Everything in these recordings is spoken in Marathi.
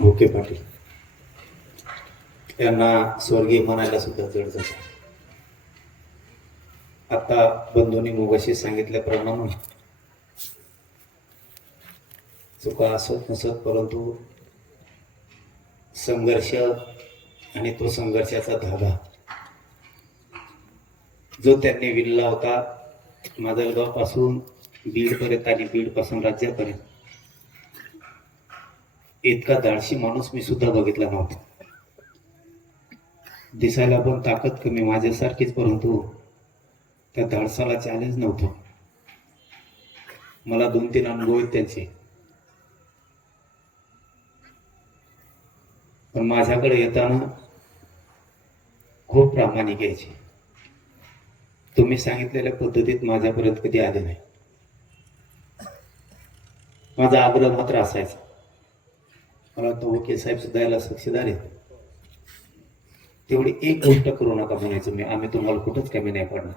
भोके पाटील. यांना स्वर्गीय म्हणायला सुद्धा जड जात. आता बंधूंनी मोगाशी सांगितल्याप्रमाणे चुका असत नसत परंतु संघर्ष आणि तो संघर्षाचा धागा. जो त्यांनी विणला होता माजलगावपासून बीडपर्यंत आणि बीडपासून राज्यापर्यंत. इतका धाडशी माणूस मी सुद्धा बघितला नव्हता. दिसायला पण ताकद कमी माझ्यासारखीच परंतु त्या धाडसाला चॅलेंज नव्हतं. मला दोन तीन अनुभव आहेत त्यांचे. पण माझ्याकडे येताना खूप प्रामाणिक यायचे. तुम्ही सांगितलेल्या पद्धतीत माझ्यापर्यंत कधी आले नाही. माझा आग्रह मात्र असायचा. मला तो वकील साहेब सुद्धा याला साक्षीदार आहेत. तेवढी एक गोष्ट करू नका म्हणायचं मी. आम्ही तुम्हाला कुठंच कमी नाही पडणार.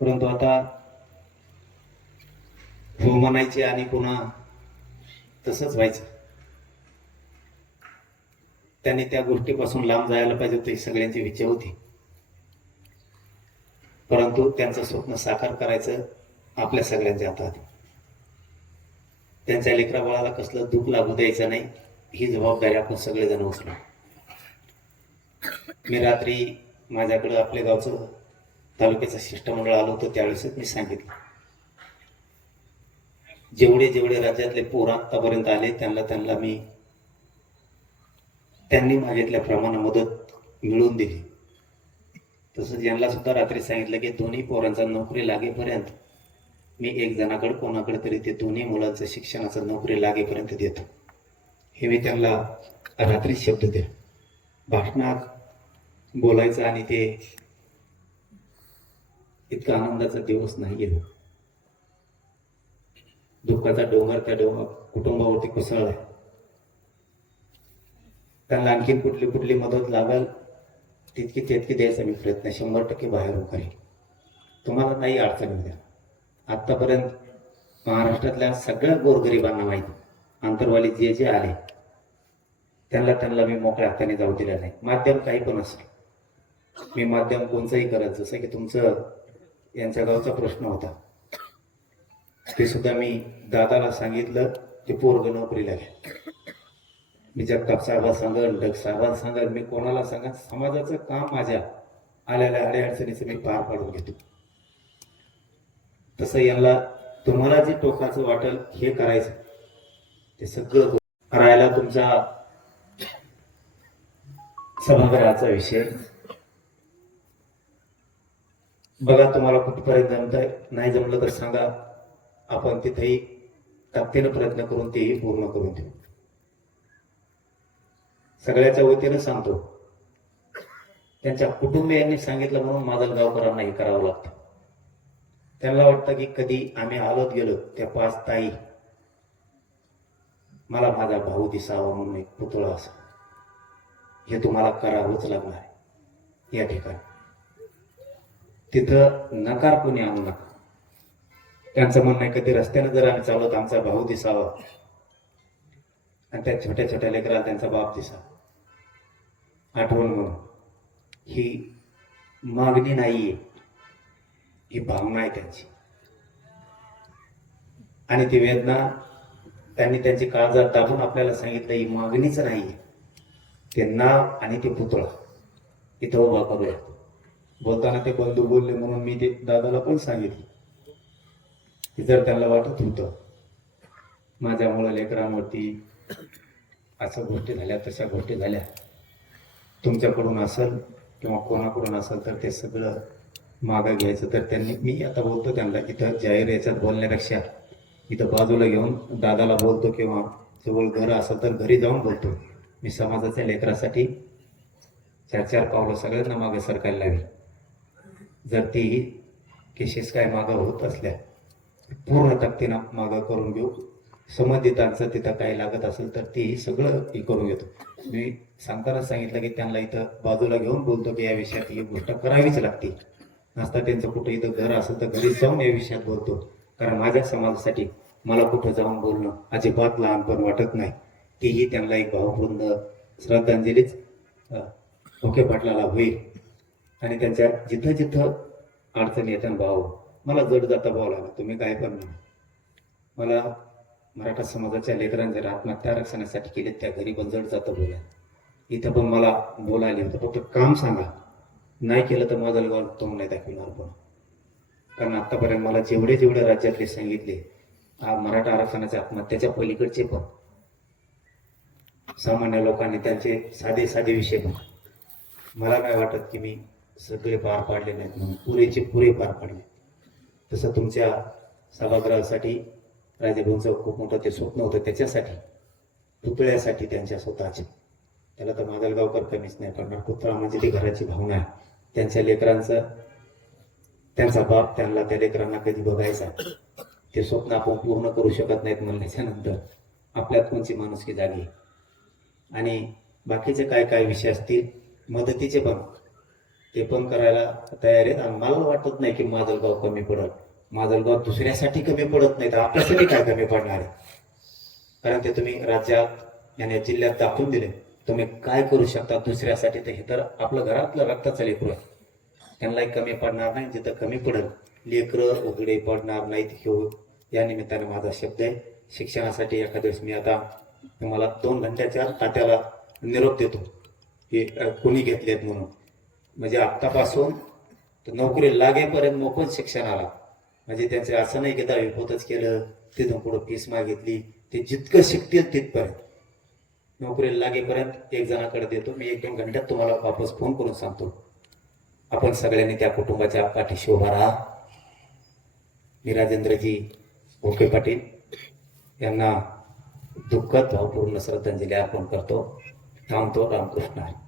परंतु आता हो म्हणायचे आणि पुन्हा तसंच व्हायचं. त्यांनी त्या गोष्टीपासून लांब जायला पाहिजे होतं सगळ्यांची इच्छा होती. परंतु त्यांचं स्वप्न साकार करायचं आपल्या सगळ्यांच्या हातात. आहे. त्यांच्या लेकरा बाळाला कसलं दुःख लागू द्यायचं नाही ही जबाबदारी आपण सगळेजण उचलो. मी रात्री माझ्याकडं आपल्या गावचं तालुक्याचं शिष्टमंडळ आलं होतं त्यावेळेसच मी सांगितलं. जेवढे जेवढे राज्यातले पोर आतापर्यंत आले त्यांना त्यांना मी त्यांनी मागितल्याप्रमाणे मदत मिळवून दिली. तसंच यांना सुद्धा रात्री सांगितलं की दोन्ही पोरांचा नोकरी लागेपर्यंत मी एक जणाकडे कोणाकडे तरी ते दोन्ही मुलांचं शिक्षणाचं नोकरी लागेपर्यंत देतो. हे मी त्यांना रात्री शब्द द्या भाषणात बोलायचं आणि ते इतका आनंदाचा दिवस नाही आहे दुःखाचा डोंगर त्या डोंगर कुटुंबावरती कोसळला त्यांना आणखीन कुठली कुठली मदत लागल तितकी तितकी द्यायचा मी प्रयत्न शंभर टक्के बाहेर करेल तुम्हाला नाही अडचण द्या. आत्तापर्यंत महाराष्ट्रातल्या सगळ्या गोरगरिबांना माहिती. आंतरवाली जे जे आले त्यांना त्यांना मी मोकळ्या हाताने जाऊ दिलं नाही. माध्यम काही पण असेल मी माध्यम कोणचंही करत जसं की तुमचं यांच्या गावचा प्रश्न होता. ते सुद्धा मी दादाला सांगितलं ते पोरग नोकरीला घ्या मी जगताप साहेबांना सांगन डग साहेबांना सांगन मी कोणाला सांगन समाजाचं काम माझ्या आलेल्या अडीअडचणीचं मी पार पाडून घेतो. तसं यांना तुम्हाला जे टोकाचं वाटेल हे करायचं. ते सगळं करायला तुमचा सभागृहाचा विषय. बघा तुम्हाला कुठपर्यंत जमतंय. नाही जमलं तर सांगा. आपण तिथेही ताकदीनं प्रयत्न करून तेही पूर्ण करून देऊ सगळ्याच्या वतीनं सांगतो. त्यांच्या कुटुंबियांनी सांगितलं म्हणून माझा गावकरांना हे करावं लागतं. त्यांना वाटतं की कधी आम्ही हालत गेलो त्या पाच ताई मला माझा भाऊ दिसावा म्हणून एक पुतळा असा. हे तुम्हाला करावंच लागणार आहे. या ठिकाणी. तिथं नकार कोणी आणू नका. त्यांचं म्हणणं आहे कधी रस्त्यानं जर आम्ही चालवत आमचा भाऊ दिसावा. आणि त्या छोट्या छोट्या लेकराला त्यांचा बाप दिसावा. आठवण म्हणून. ही मागणी नाहीये. ही भावना आहे त्यांची. आणि ती वेदना त्यांनी त्यांची काळजात दाबून आपल्याला सांगितलं ही मागणीच नाही ते नाव आणि ते पुतळा. इथं उभा करूया. बोलताना ते बंधू बोलले म्हणून मी ते दादाला पण सांगितलं. की जर त्यांना वाटत होतं माझ्यामुळं लेकरांवरती असं गोष्टी झाल्या तशा गोष्टी झाल्या. तुमच्याकडून असेल किंवा कोणाकडून असेल तर ते सगळं मागं घ्यायचं. तर त्यांनी मी आता बोलतो त्यांना इथं जाहीर याच्यात बोलण्यापेक्षा इथं बाजूला घेऊन दादाला बोलतो किंवा जवळ घर असेल तर घरी जाऊन बोलतो. मी समाजाच्या लेकरासाठी चार चार पावलं सगळ्यांना मागे सरकायला लावी जर तीही केसेस काय मागं होत असल्या पूर्ण तक्तीनं मागं करून घेऊ. संबंधितांचं तिथं काय लागत असेल तर तेही सगळं हे करून घेतो. मी सांगताना सांगितलं की त्यांना इथं बाजूला घेऊन बोलतो की या विषयात ही गोष्ट करावीच लागते. नसता त्यांचं कुठं इथं घर असेल तर घरी जाऊन या विषयात बोलतो. कारण माझ्या समाजासाठी मला कुठं जाऊन बोलणं अजिबात लहानपण वाटत नाही. तेही त्यांना एक भावपूर्ण श्रद्धांजलीच ओके पाटलाला होईल. आणि त्यांच्या जिथं जिथं अडचणी येतात भाव मला जड जाता भाव लागला तुम्ही काय पण म्हणा. मला मराठा समाजाच्या लेकरांनी जर आत्महत्या आरक्षणासाठी केले त्या घरी पण जड जातं बोला. इथं पण मला बोलायला होतं फक्त काम सांगा. नाही केलं तर माझं गाव तोंड नाही दाखविणार पण. कारण आतापर्यंत मला जेवढे जेवढे राज्यातले सांगितले हा मराठा आरक्षणाच्या आत्महत्याच्या पलीकडचे पण. सामान्य लोकांनी त्यांचे साधे साधे विषय पण. मला काय वाटत की मी सगळे पार पाडले नाहीत म्हणून पुरेचे पुरे पार पाडले. तसं तुमच्या सभागृहासाठी राजेभाऊंचं खूप मोठं ते स्वप्न होतं त्याच्यासाठी पुतळ्यासाठी त्यांच्या स्वतःचे. त्याला तर मादलगावकर कमीच नाही पडणार. कुत्रा म्हणजे ती घराची भावना आहे. त्यांच्या लेकरांचं त्यांचा बाप त्यांना त्या लेकरांना कधी बघायचा ते स्वप्न आपण पूर्ण करू शकत नाहीत म्हणल्याच्या नंतर आपल्यात कोणची माणुसकी जागी आणि बाकीचे काय काय विषय असतील मदतीचे पण ते पण करायला तयार आहेत. आणि मला वाटत नाही की माजलगाव कमी पडत. माजलगाव दुसऱ्यासाठी कमी पडत नाही तर आपल्यासाठी काय कमी पडणार आहे? कारण ते तुम्ही राज्यात आणि जिल्ह्यात दाखवून दिले. तुम्ही काय करू शकता दुसऱ्यासाठी तर हे तर आपलं घरातलं रक्ताचं लेकरू आहे. त्यांनाही कमी पडणार नाही जिथं कमी पडेल लेकरं उघडे पडणार नाहीत घेऊ हो. या निमित्ताने माझा शब्द आहे शिक्षणासाठी एखाद्या दिवस मी आता तुम्हाला दोन घंट्याच्या तात्याला निरोप देतो. की कोणी घेतलेत म्हणून. म्हणजे आत्तापासून तर नोकरी लागेपर्यंत मोफत शिक्षणाला म्हणजे त्यांचे असं नाही की दहावी होतच केलं तिथून पुढं फीस मागितली ते जितकं शिकतील तिथपर्यंत. नोकरीला लागेपर्यंत एक जणाकडे देतो. मी एक दोन घंट्यात तुम्हाला वापस फोन करून सांगतो. आपण सगळ्यांनी त्या कुटुंबाच्या पाठीशी उभा राहा. मी राजेंद्रजी भोके पाटील यांना दुःखद भावपूर्ण श्रद्धांजली अर्पण करतो. थांबतो रामकृष्ण. हरी.